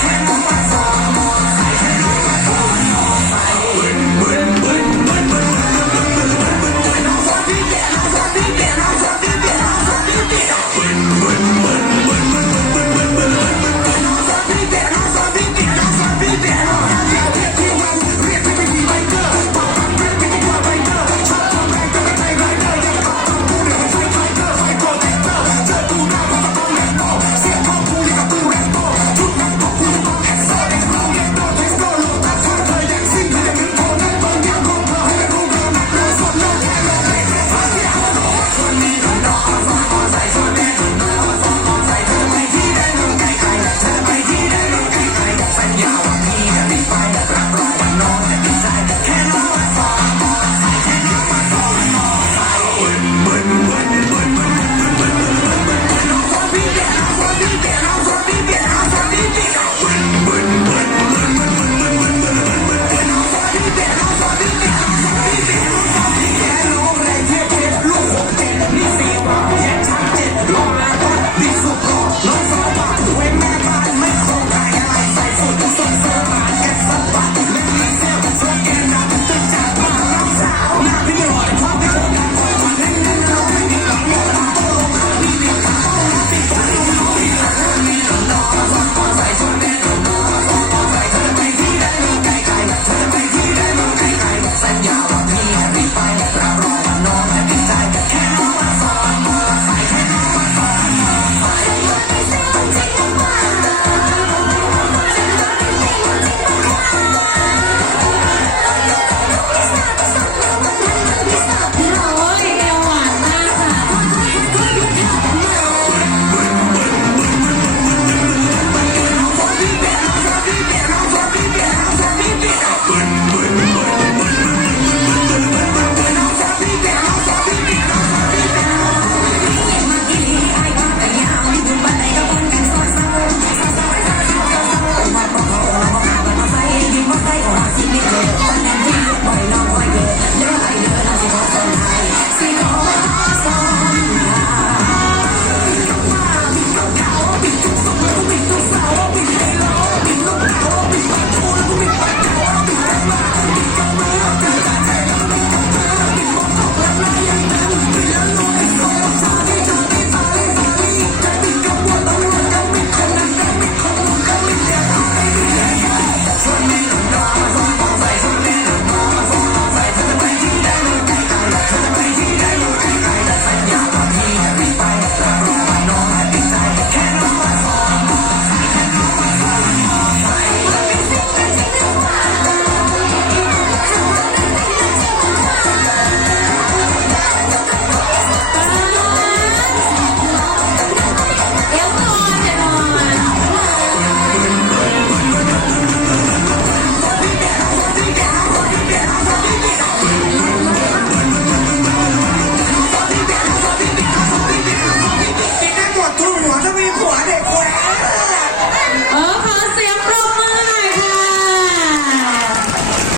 When